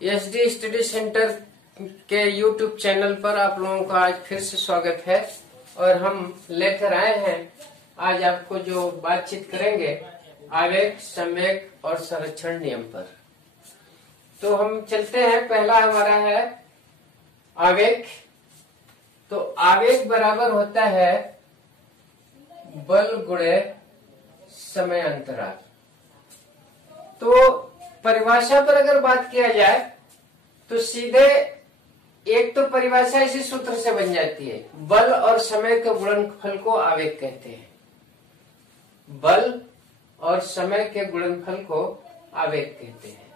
SD study centre के YouTube channel पर आप लोगों का आज फिर से स्वागत है। और हम लेकर आए हैं आज आपको जो बातचीत करेंगे आवेग, संवेग और संरक्षण नियम पर। तो हम चलते हैं। पहला हमारा है आवेग। तो आवेग बराबर होता है बल गुणे समय अंतराल। तो परिभाषा पर अगर बात किया जाए तो सीधे एक तो परिभाषा इसी सूत्र से बन जाती है, बल और समय के गुणनफल को आवेग कहते हैं। बल और समय के गुणनफल को आवेग कहते हैं।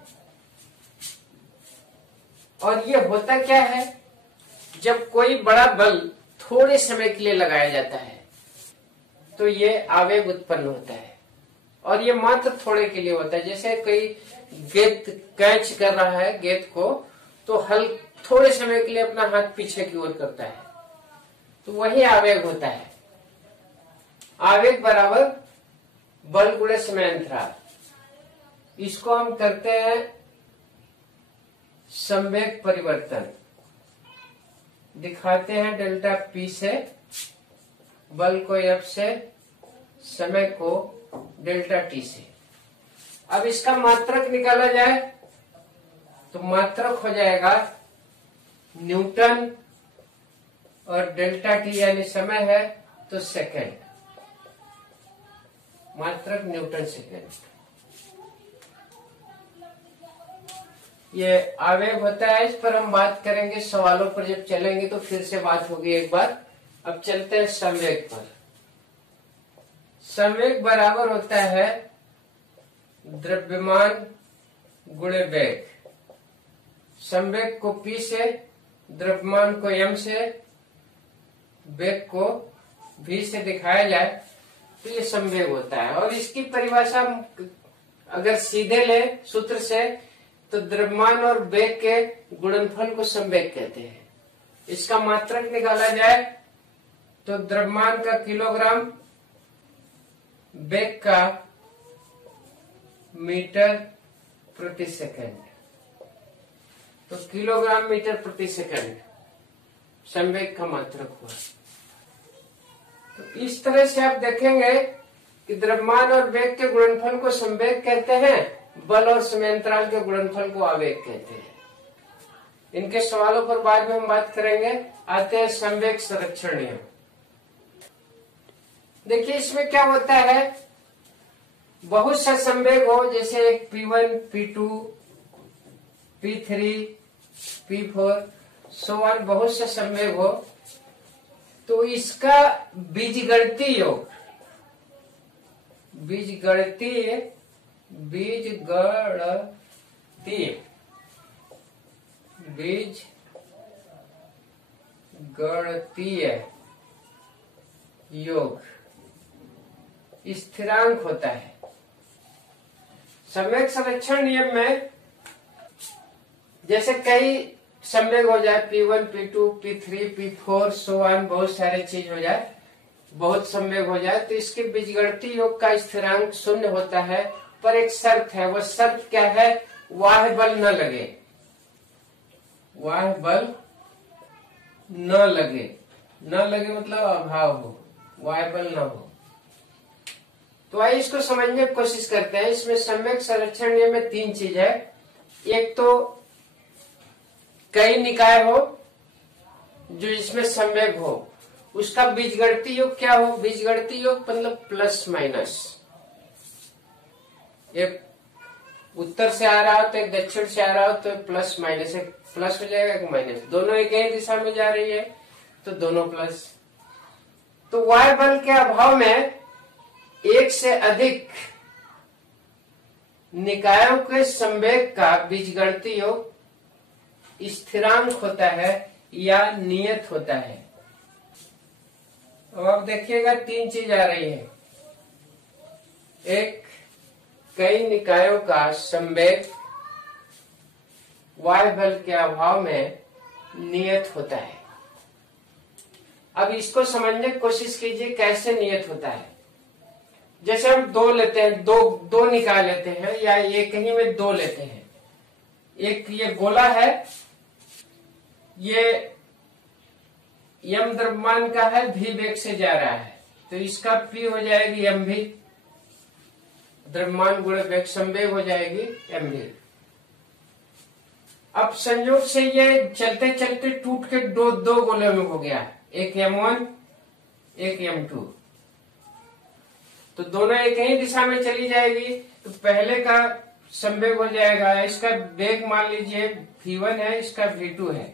और ये होता क्या है, जब कोई बड़ा बल थोड़े समय के लिए लगाया जाता है तो ये आवेग उत्पन्न होता है। और ये मात्र थोड़े के लिए होता है। जैसे कोई गेंद कैच कर रहा है गेंद को, तो हल थोड़े समय के लिए अपना हाथ पीछे की ओर करता है, तो वही आवेग होता है। आवेग बराबर बल गुणे समय अंतराल। इसको हम करते हैं संवेग परिवर्तन। दिखाते हैं डेल्टा पी से बल को एफ से, समय को डेल्टा टी से। अब इसका मात्रक निकाला जाए तो मात्रक हो जाएगा न्यूटन, और डेल्टा टी यानी समय है तो सेकेंड। मात्रक न्यूटन सेकेंड। ये आवेग होता है। इस पर हम बात करेंगे सवालों पर जब चलेंगे तो फिर से बात होगी एक बार। अब चलते हैं संवेग पर। संवेग बराबर होता है द्रव्यमान गुणे वेग। संवेग को P से, द्रव्यमान को m से, वेग को v से दिखाया जाए तो ये संवेग होता है। और इसकी परिभाषा अगर सीधे ले सूत्र से तो द्रव्यमान और वेग के गुणनफल को संवेग कहते हैं। इसका मात्रक निकाला जाए तो द्रव्यमान का किलोग्राम, वेग का मीटर प्रति सेकंड। तो किलोग्राम मीटर प्रति सेकंड संवेग का मात्रक हुआ। तो इस तरह से आप देखेंगे कि द्रव्यमान और वेग के गुणनफल को संवेग कहते हैं, बल और समय अंतराल के गुणनफल को आवेग कहते हैं। इनके सवालों पर बाद में हम बात करेंगे। आते हैं संवेग संरक्षण नियम। देखिए इसमें क्या होता है, बहुत सा संवेग हो, जैसे एक P1, P2, P3, P4 so on, बहुत सा संवेग हो, तो इसका बीजगणितीय योग, बीजगणितीय योग स्थिरांक होता है। संवेग संरक्षण नियम में जैसे कई संवेग हो जाए, P1, P2, P3, P4 so on, बहुत सारे चीज हो जाए, बहुत संवेग हो जाए, तो इसके बीजगणितीय योग का स्थिरांक शून्य होता है। पर एक शर्त है, वह शर्त क्या है, बाह्य बल न लगे। बाह्य बल न लगे, न लगे मतलब अभाव हो, बाह्य बल न हो। तो आइए इसको समझने की कोशिश करते हैं। इसमें संवेग संरक्षण नियम में तीन चीज है। एक तो कई निकाय हो जो इसमें संवेग हो, उसका बीजगणितीय योग क्या हो। बीजगणितीय योग मतलब प्लस माइनस। एक उत्तर से आ रहा हो तो एक दक्षिण से आ रहा हो तो प्लस माइनस, एक प्लस हो जाएगा एक माइनस, दोनों एक ही दिशा में जा रही है तो दोनों प्लस। तो वायु बल के अभाव में एक से अधिक निकायों के संवेग का बीजगणितीय योग स्थिरांक होता है या नियत होता है। अब आप देखिएगा तीन चीज आ रही है। एक, कई निकायों का संवेग वायु बल के अभाव में नियत होता है। अब इसको समझने की कोशिश कीजिए कैसे नियत होता है। जैसे हम दो लेते हैं, दो निकाय लेते हैं, या एक ही में दो लेते हैं। एक ये गोला है, ये m द्रव्यमान का है, v वेग से जा रहा है, तो इसका p हो जाएगी mv, द्रव्यमान गुणे वेग संवेग हो जाएगी mv। अब संयोग से ये चलते चलते टूट के दो गोले में हो गया, एक m1 एक m2, तो दोनों एक ही दिशा में चली जाएगी। तो पहले का संवेग हो जाएगा, इसका वेग मान लीजिए v1 है, इसका v2 है,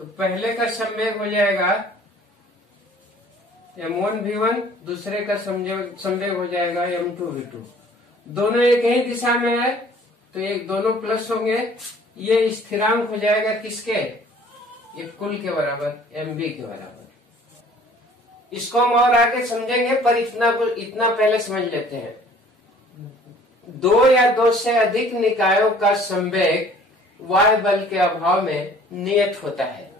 तो पहले का संवेग हो जाएगा m1 v1, दूसरे का संवेग हो जाएगा m2 v2। दोनों एक ही दिशा में है तो एक दोनों प्लस होंगे, ये स्थिरांक हो जाएगा किसके, ये कुल के बराबर, mv के बराबर। इसको हम और आगे समझेंगे, पर इतना पहले समझ लेते हैं। दो या दो से अधिक निकायों का संवेग वाय बल के अभाव में नियत होता है।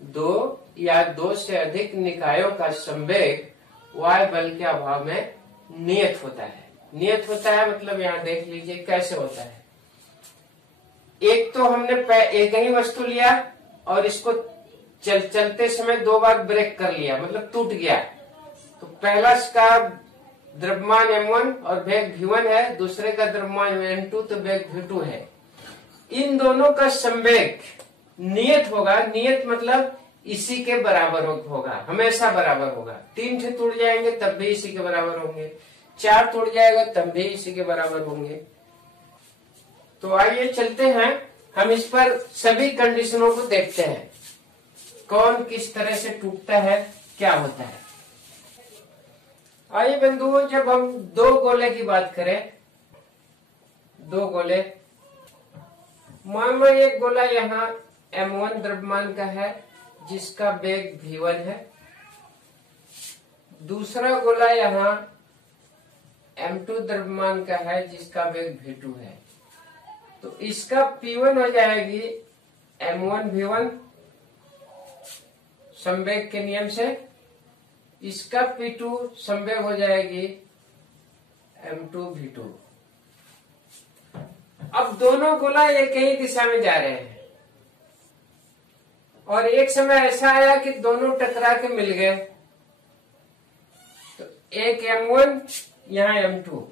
दो या दो से अधिक निकायों का संवेग वाय बल के अभाव में नियत होता है। नियत होता है मतलब यहाँ देख लीजिए कैसे होता है। एक तो हमने एक ही वस्तु लिया और इसको चलते समय दो बार ब्रेक कर लिया, मतलब टूट गया, तो पहला का द्रव्यमान m1 और वेग v1 है, दूसरे का द्रव्यमान m2 तो वेग v2 है। इन दोनों का संवेग नियत होगा, नियत मतलब इसी के बराबर होगा, हमेशा बराबर होगा। 3 से टूट जाएंगे तब भी इसी के बराबर होंगे, 4 टूट जाएगा तब भी इसी के बराबर होंगे। तो आइए चलते हैं, हम इस पर सभी कंडीशनों को देखते हैं, कौन किस तरह से टूटता है, क्या होता है। आइए बंधुओं, जब हम दो गोले की बात करें, दो गोले, मान लो एक गोला यहाँ m1 द्रव्यमान का है जिसका वेग v1 है, दूसरा गोला यहाँ m2 द्रव्यमान का है जिसका वेग v2 है, तो इसका p1 हो जाएगी m1 v1 संवेग के नियम से, इसका p2 संवेग हो जाएगी m2 v2। अब दोनों गोला एक ही दिशा में जा रहे हैं और एक समय ऐसा आया कि दोनों टकरा के मिल गए, तो एक m1 यहाँ m2,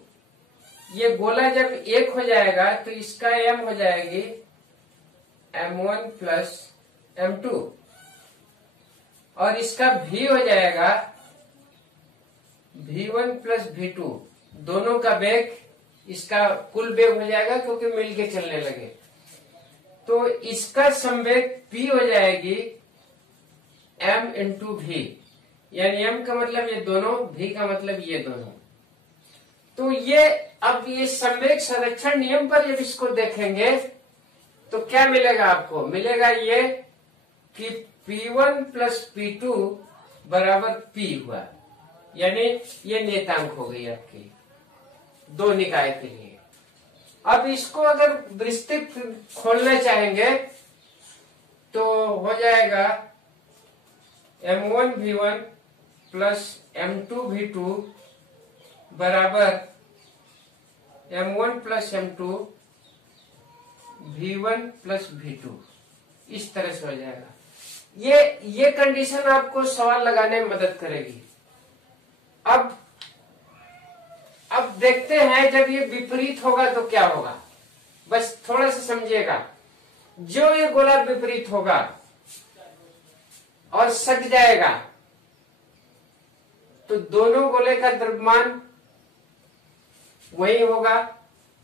ये गोला जब एक हो जाएगा तो इसका m हो जाएगी m1 प्लस m2 और इसका v हो जाएगा v1 प्लस v2, दोनों का वेग इसका कुल वेग हो जाएगा क्योंकि मिलके चलने लगे, तो इसका संवेग p हो जाएगी m इंटू v, यानी m का मतलब ये दोनों, v का मतलब ये दोनों। तो ये अब ये संवेग संरक्षण नियम पर जब इसको देखेंगे तो क्या मिलेगा आपको, मिलेगा ये कि p1 प्लस p2 बराबर p हुआ, यानी ये नियतांक हो गई आपकी दो निकाय के लिए। अब इसको अगर विस्तृत खोलना चाहेंगे तो हो जाएगा m1 v1 plus m2 v2 बराबर m1 plus m2 v1 plus v2, इस तरह से हो जाएगा। ये कंडीशन आपको सवाल लगाने में मदद करेगी। अब देखते हैं जब ये विपरीत होगा तो क्या होगा, बस थोड़ा सा समझिएगा। जो ये गोला विपरीत होगा और सट जाएगा तो दोनों गोले का द्रव्यमान वही होगा,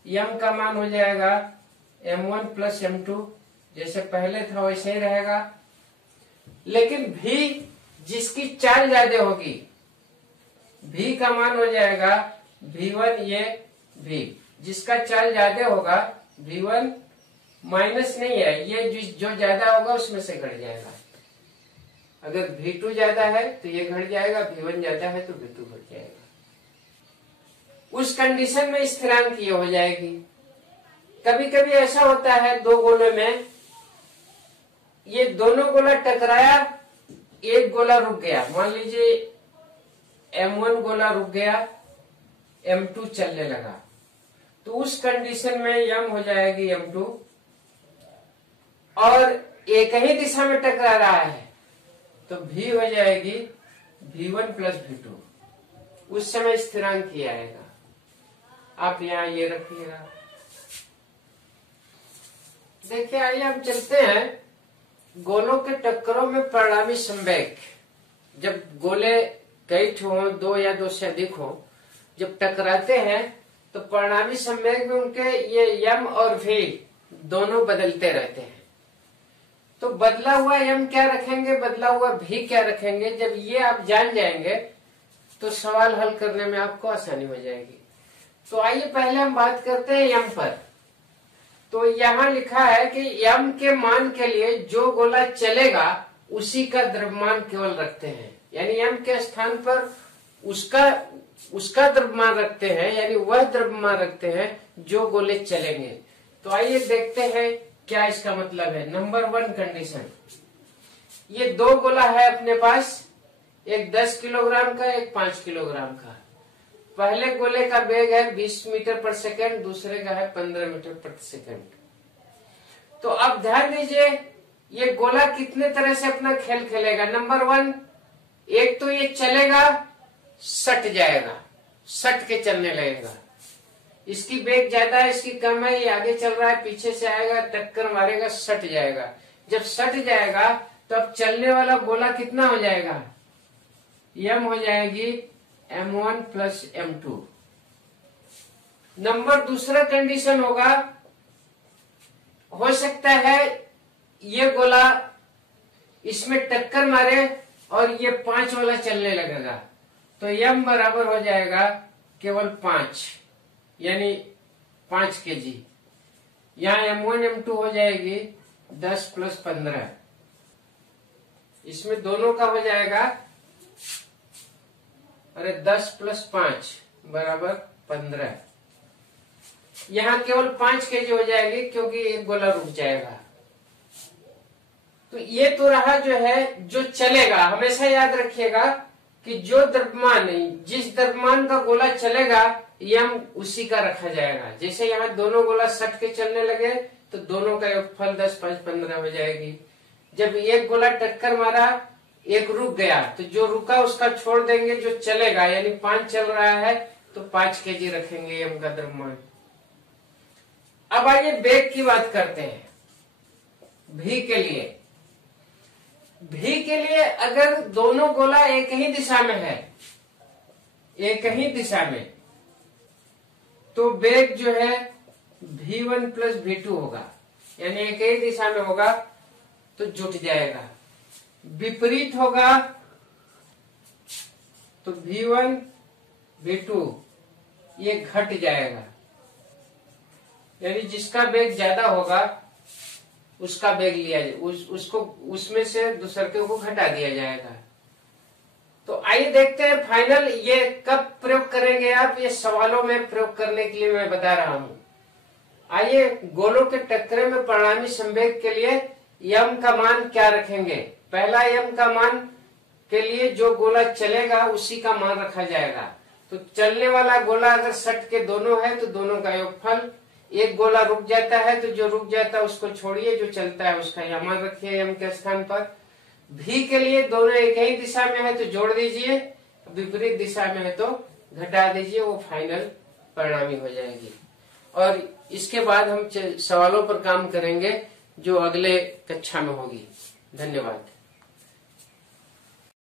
m का मान हो जाएगा m1 प्लस m2, जैसे पहले था वैसे ही रहेगा, लेकिन v जिसकी चाल ज्यादा होगी, v का मान हो जाएगा v1, ये v जिसका चाल ज्यादा होगा v1 माइनस नहीं है, ये जो ज्यादा होगा उसमें से घट जाएगा। अगर v2 ज्यादा है तो ये घट जाएगा, v1 ज्यादा है तो v2 घट जाएगा। उस कंडीशन में स्थिरांक ये हो जाएगी। कभी कभी ऐसा होता है दो गोलों में, ये दोनों गोला टकराया, एक गोला रुक गया, मान लीजिए m1 गोला रुक गया, m2 चलने लगा, तो उस कंडीशन में m हो जाएगी m2 और एक ही दिशा में टकरा रहा है तो v हो जाएगी v1 प्लस v2। उस समय स्थिरांक ही आएगा। आप यहाँ ये रखिएगा। देखिए, आइए हम चलते हैं गोलों के टक्करों में परिणामी संवेग। जब गोले कई हो, दो या दो से अधिक हो, जब टकराते हैं तो परिणामी संवेग में उनके ये m और v दोनों बदलते रहते हैं। तो बदला हुआ m क्या रखेंगे, बदला हुआ v क्या रखेंगे, जब ये आप जान जाएंगे तो सवाल हल करने में आपको आसानी हो जाएगी। तो आइए पहले हम बात करते हैं m पर। तो यहाँ लिखा है कि m के मान के लिए जो गोला चलेगा उसी का द्रव्यमान केवल रखते हैं, यानी m के स्थान पर उसका द्रव्यमान रखते हैं, यानी वह द्रव्यमान रखते हैं जो गोले चलेंगे। तो आइए देखते हैं क्या इसका मतलब है। नंबर 1 कंडीशन, ये दो गोला है अपने पास, एक 10 किलोग्राम का, एक 5 किलोग्राम का। पहले गोले का वेग है 20 मीटर पर सेकंड, दूसरे का है 15 मीटर प्रति सेकंड। तो अब ध्यान दीजिए, ये गोला कितने तरह से अपना खेल खेलेगा। नंबर 1, एक तो ये चलेगा, सट जाएगा, सट के चलने लगेगा। इसकी वेग ज्यादा है, इसकी कम है, ये आगे चल रहा है, पीछे से आएगा, टक्कर मारेगा, सट जाएगा। जब सट जाएगा तो अब चलने वाला गोला कितना हो जाएगा, m हो जाएगी m1 प्लस m2। नंबर दूसरा कंडीशन होगा, हो सकता है ये गोला इसमें टक्कर मारे और ये 5 वाला चलने लगेगा, तो m बराबर हो जाएगा केवल 5, यानी 5 kg। यहाँ m1 m2 हो जाएगी 10 प्लस 15। इसमें दोनों का हो जाएगा, अरे 10 प्लस 5 बराबर 15। यहाँ केवल 5 kg हो जाएगी क्योंकि एक गोला रुक जाएगा। तो ये तो रहा जो है जो चलेगा। हमेशा याद रखिएगा कि जो द्रव्यमान, जिस द्रव्यमान का गोला चलेगा m उसी का रखा जाएगा। जैसे यहाँ दोनों गोला सट के चलने लगे तो दोनों का योगफल 10 5 15 हो जाएगी। जब एक गोला टक्कर मारा, एक रुक गया, तो जो रुका उसका छोड़ देंगे, जो चलेगा यानी 5 चल रहा है तो 5 kg रखेंगे m का द्रव्यमान। अब आइए वेग की बात करते हैं। v के लिए अगर दोनों गोला एक ही दिशा में है, एक ही दिशा में, तो वेग जो है v1 प्लस v2 होगा, यानी एक ही दिशा में होगा तो जुट जाएगा। विपरीत होगा तो v1 v2 ये घट जाएगा, यानी जिसका वेग ज्यादा होगा उसका वेग लिया उसको उसमें से दूसरे को घटा दिया जाएगा। तो आइए देखते हैं फाइनल ये कब प्रयोग करेंगे आप, ये सवालों में प्रयोग करने के लिए मैं बता रहा हूं। आइए गोलों के टक्करे में परिणामी संवेग के लिए m का मान क्या रखेंगे। पहला m का मान के लिए जो गोला चलेगा उसी का मान रखा जाएगा। तो चलने वाला गोला अगर सट के दोनों है तो दोनों का योगफल, एक गोला रुक जाता है तो जो रुक जाता है उसको छोड़िए, जो चलता है उसका यहाँ मान रखिए m के स्थान पर। v के लिए दोनों एक ही दिशा में है तो जोड़ दीजिए, विपरीत दिशा में है तो घटा दीजिए, वो फाइनल परिणामी हो जाएगी। और इसके बाद हम सवालों पर काम करेंगे जो अगले कक्षा में होगी। धन्यवाद।